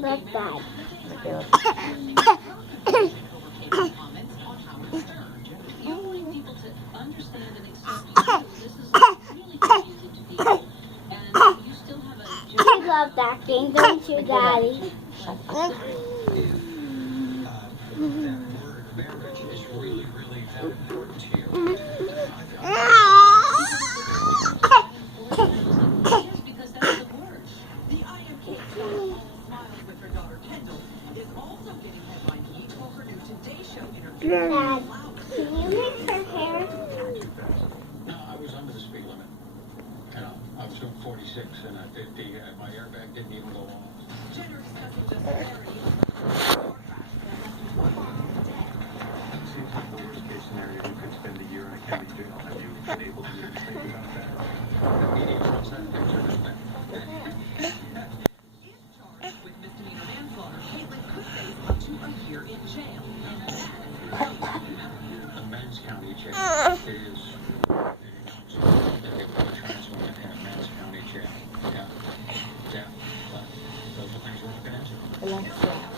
Left side. Okay, let's You love that game, don't you, Daddy? Dad, can you make her hair? No, I was under the speed limit. You know, I was doing 46 and at 50, and my airbag didn't even go off. Seems like the worst case scenario, you could spend a year in a county jail. Have you been able to do anything about that? With misdemeanor manslaughter, Caitlin could face up to a year in jail. The men's county jail is they put a transfer in a men's county jail. Yeah. Yeah. But those are things we're looking into. the next one.